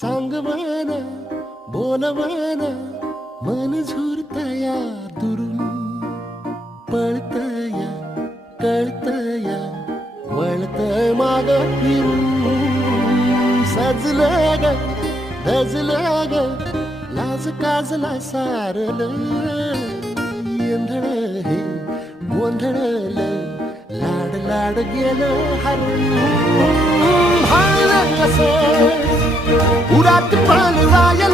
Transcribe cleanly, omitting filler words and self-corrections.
सांग मन बोल मन मन झुरतया दुरून पळतया कळतया वळतय माग फिरून सजलं ग दजलं ग लाज काजला सारलं येंधळ हे गोंधळलं लाड लाड गेलं हरून भाळलं कसं उरात पण वायल